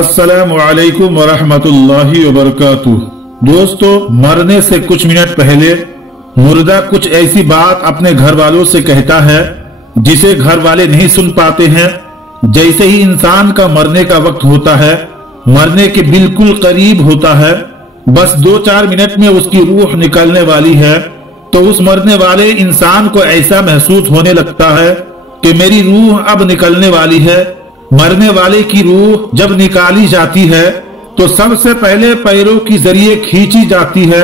अस्सलामु अलैकुम वरहमतुल्लाहि वबरकातुह। दोस्तों, मरने से कुछ मिनट पहले मुर्दा कुछ ऐसी बात अपने घर वालों से कहता है जिसे घर वाले नहीं सुन पाते हैं। जैसे ही इंसान का मरने का वक्त होता है, मरने के बिल्कुल करीब होता है, बस 2-4 मिनट में उसकी रूह निकलने वाली है, तो उस मरने वाले इंसान को ऐसा महसूस होने लगता है कि मेरी रूह अब निकलने वाली है। मरने वाले की रूह जब निकाली जाती है तो सबसे पहले पैरों के जरिए खींची जाती है।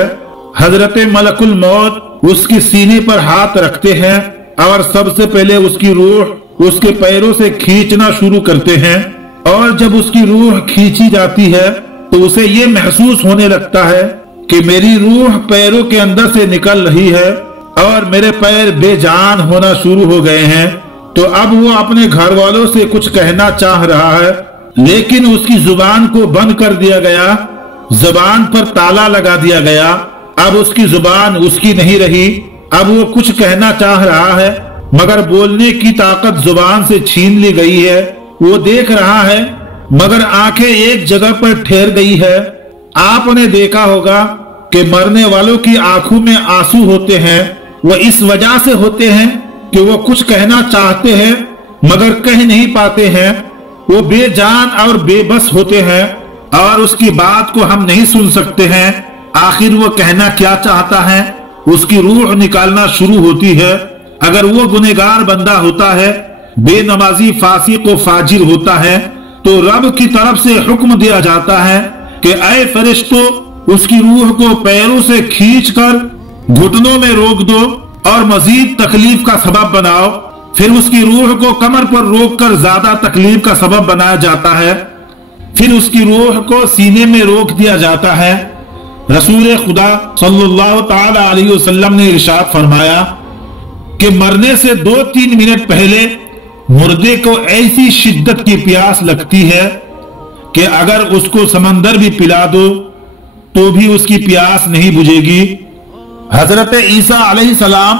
हजरत मलकुल मौत उसके सीने पर हाथ रखते हैं और सबसे पहले उसकी रूह उसके पैरों से खींचना शुरू करते हैं। और जब उसकी रूह खींची जाती है तो उसे ये महसूस होने लगता है कि मेरी रूह पैरों के अंदर से निकल रही है और मेरे पैर बेजान होना शुरू हो गए हैं। तो अब वो अपने घर वालों से कुछ कहना चाह रहा है, लेकिन उसकी जुबान को बंद कर दिया गया, जुबान पर ताला लगा दिया गया। अब उसकी जुबान उसकी नहीं रही। अब वो कुछ कहना चाह रहा है मगर बोलने की ताकत जुबान से छीन ली गई है। वो देख रहा है मगर आंखें एक जगह पर ठहर गई है। आपने देखा होगा कि मरने वालों की आंखों में आंसू होते हैं। वो इस वजह से होते हैं कि वो कुछ कहना चाहते हैं मगर कह नहीं पाते हैं। वो बेजान और बेबस होते हैं और उसकी बात को हम नहीं सुन सकते हैं। आखिर वो कहना क्या चाहता है, उसकी रूह निकालना शुरू होती है। अगर वो गुनहगार बंदा होता है, बेनमाजी, फासिक व फाजिर होता है, तो रब की तरफ से हुक्म दिया जाता है कि ऐ फरिश्तों, उसकी रूह को पैरों से खींचकर घुटनों में रोक दो और मजीद तकलीफ का सबब बनाओ। फिर उसकी रूह को कमर पर रोककर ज्यादा तकलीफ का सबब बनाया जाता है। फिर उसकी रूह को सीने में रोक दिया जाता है। रसूल खुदा सल्लल्लाहु ताला अलैहि वसल्लम ने इरशाद फरमाया कि मरने से 2-3 मिनट पहले मुर्दे को ऐसी शिद्दत की प्यास लगती है कि अगर उसको समंदर भी पिला दो तो भी उसकी प्यास नहीं बुझेगी। हजरत ईसा अलैहिस्सलाम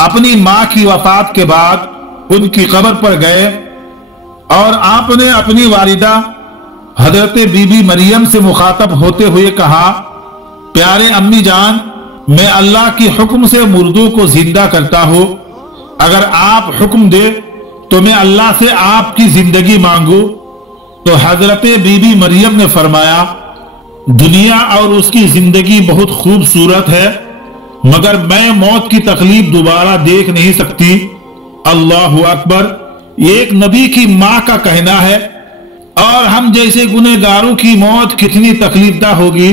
अपनी माँ की वफात के बाद उनकी कब्र पर गए और आपने अपनी वालिदा हजरत बीबी मरियम से मुखातब होते हुए कहा, प्यारे अम्मी जान, मैं अल्लाह की हुक्म से मुर्दों को जिंदा करता हूँ। अगर आप हुक्म दे तो मैं अल्लाह से आपकी जिंदगी मांगू। तो हजरत बीबी मरियम ने फरमाया, दुनिया और उसकी जिंदगी बहुत खूबसूरत है मगर मैं मौत की तकलीफ दोबारा देख नहीं सकती। अल्लाहु अकबर। एक नबी की माँ का कहना है और हम जैसे गुनहगारों की मौत कितनी तकलीफदा होगी।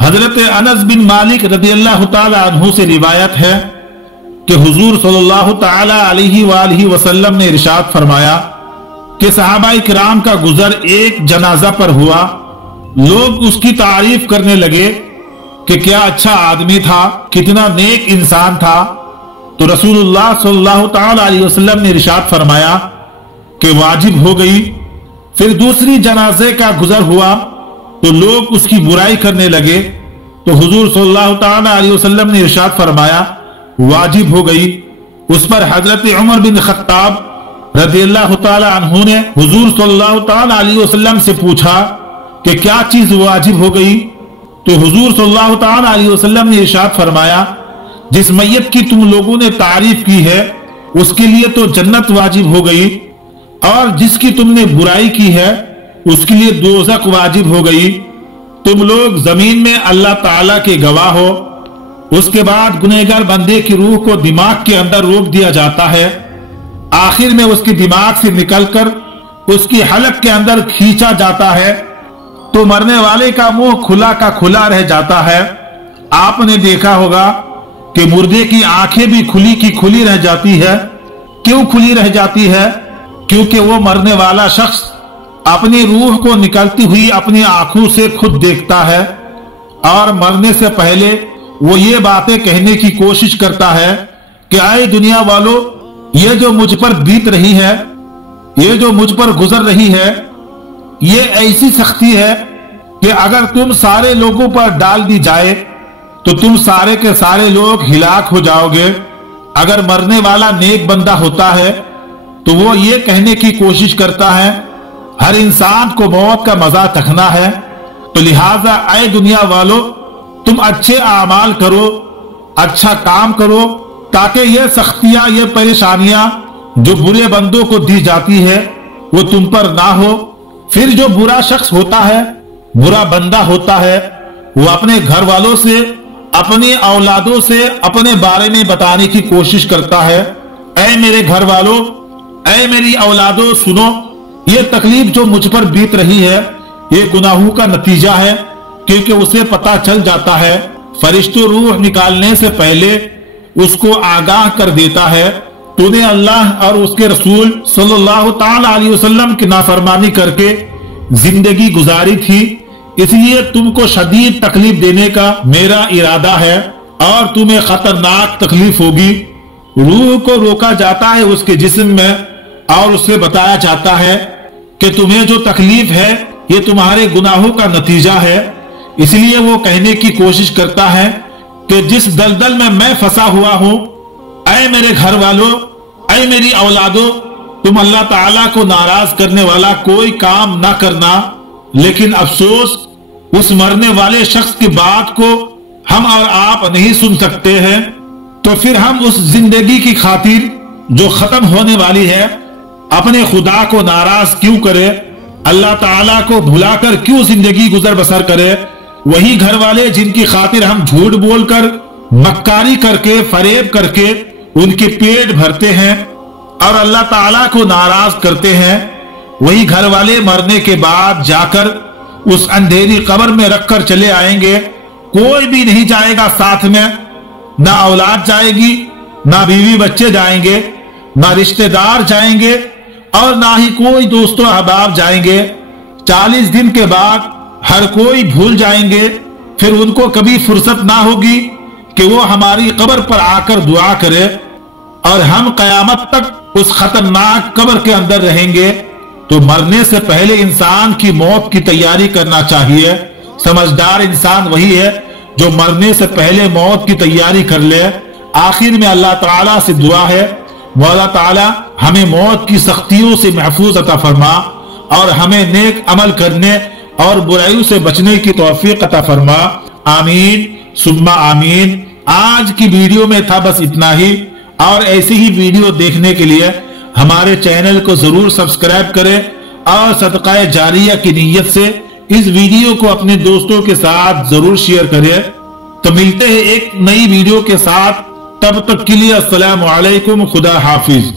हजरत अनस बिन मालिक रदियल्लाहु ताला अन्हु से रिवायत है कि हुजूर सल्लल्लाहु ताला अलैहि वसल्लम ने इरशाद फरमाया कि सहाबाए किराम का गुजर एक जनाजा पर हुआ। लोग उसकी तारीफ करने लगे कि क्या अच्छा आदमी था, कितना नेक इंसान था। तो रसूलुल्लाह सल्लल्लाहु ताला अलैहि वसल्लम ने इरशाद फरमाया कि वाजिब हो गई। फिर दूसरी जनाजे का गुजर हुआ तो लोग उसकी बुराई करने लगे। तो हुजूर सल्लल्लाहु ताला अलैहि वसल्लम ने इरशाद फरमाया, वाजिब हो गई। उस पर हजरत उमर बिन खत्ताब रदियल्लाहु ताला अन्हु ने हुजूर सल्लल्लाहु ताला अलैहि वसल्लम से पूछा कि क्या चीज वाजिब हो गई। तो हुजूर सल्लल्लाहु ताला अलैहि वसल्लम ने इरशाद फरमाया, जिस मैयत की तुम लोगों ने तारीफ की है उसके लिए तो जन्नत वाजिब हो गई, और जिसकी तुमने बुराई की है उसके लिए दोज़ख वाजिब हो गई। तुम लोग जमीन में अल्लाह ताला के गवाह हो। उसके बाद गुनहगार बंदे की रूह को दिमाग के अंदर रोक दिया जाता है। आखिर में उसके दिमाग से निकलकर उसकी हलक के अंदर खींचा जाता है तो मरने वाले का मुंह खुला का खुला रह जाता है। आपने देखा होगा कि मुर्दे की आंखें भी खुली की खुली रह जाती है। क्यों खुली रह जाती है? क्योंकि वो मरने वाला शख्स अपनी रूह को निकलती हुई अपनी आंखों से खुद देखता है और मरने से पहले वो ये बातें कहने की कोशिश करता है कि आए दुनिया वालों, ये जो मुझ पर बीत रही है, ये जो मुझ पर गुजर रही है, ये ऐसी सख्ती है कि अगर तुम सारे लोगों पर डाल दी जाए तो तुम सारे के सारे लोग हिलाक हो जाओगे। अगर मरने वाला नेक बंदा होता है तो वो ये कहने की कोशिश करता है हर इंसान को मौत का मजा चखना है। तो लिहाजा ऐ दुनिया वालों, तुम अच्छे आमाल करो, अच्छा काम करो, ताकि ये सख्तियां, ये परेशानियां जो बुरे बंदों को दी जाती है वो तुम पर ना हो। फिर जो बुरा शख्स होता है, बुरा बंदा होता है, वो अपने घर वालों से, अपनी औलादों से अपने बारे में बताने की कोशिश करता है, ऐ मेरे घर वालों, ऐ मेरी औलादों, सुनो, ये तकलीफ जो मुझ पर बीत रही है ये गुनाहों का नतीजा है। क्योंकि उसे पता चल जाता है, फरिश्तों रूह निकालने से पहले उसको आगाह कर देता है, तूने अल्लाह और उसके रसूल सल्लल्लाहु ताला अलैहि वसल्लम की नाफरमानी करके जिंदगी गुजारी थी, इसलिए तुमको शदीद तकलीफ देने का मेरा इरादा है और तुम्हें खतरनाक तकलीफ होगी। रूह को रोका जाता है उसके जिस्म में और उसे बताया जाता है कि तुम्हें जो तकलीफ है ये तुम्हारे गुनाहों का नतीजा है। इसलिए वो कहने की कोशिश करता है कि जिस दलदल में मैं फंसा हुआ हूं, ऐ मेरे घर वालों, ऐ मेरी औलादों, तुम अल्लाह ताला को नाराज करने वाला कोई काम ना करना। लेकिन अफसोस, उस मरने वाले शख्स की बात को हम और आप नहीं सुन सकते हैं। तो फिर हम उस जिंदगी की खातिर जो खत्म होने वाली है अपने खुदा को नाराज क्यों करे, अल्लाह ताला को भुलाकर क्यों जिंदगी गुजर बसर करे। वही घर वाले जिनकी खातिर हम झूठ बोलकर, मक्कारी करके, फरेब करके उनके पेट भरते हैं और अल्लाह ताला को नाराज करते हैं, वही घर वाले मरने के बाद जाकर उस अंधेरी कब्र में रखकर चले आएंगे। कोई भी नहीं जाएगा साथ में, ना औलाद जाएगी, ना बीवी बच्चे जाएंगे, ना रिश्तेदार जाएंगे और ना ही कोई दोस्तों अहबाब जाएंगे। 40 दिन के बाद हर कोई भूल जाएंगे। फिर उनको कभी फुर्सत ना होगी कि वो हमारी कब्र पर आकर दुआ करे और हम कयामत तक उस खतरनाक कब्र के अंदर रहेंगे। तो मरने से पहले इंसान की मौत की तैयारी करना चाहिए। समझदार इंसान वही है जो मरने से पहले मौत की तैयारी कर ले। आखिर में अल्लाह ताला से दुआ है, मौला ताला हमें मौत की सख्तियों से महफूज अता फरमा और हमें नेक अमल करने और बुराइयों से बचने की तौफीक अता फरमा। आमीन सुम्मा आमीन। आज की वीडियो में था बस इतना ही, और ऐसी ही वीडियो देखने के लिए हमारे चैनल को जरूर सब्सक्राइब करें और सदका जारिया की नीयत से इस वीडियो को अपने दोस्तों के साथ जरूर शेयर करें। तो मिलते हैं एक नई वीडियो के साथ, तब तक के लिए अस्सलामु अलैकुम, खुदा हाफिज।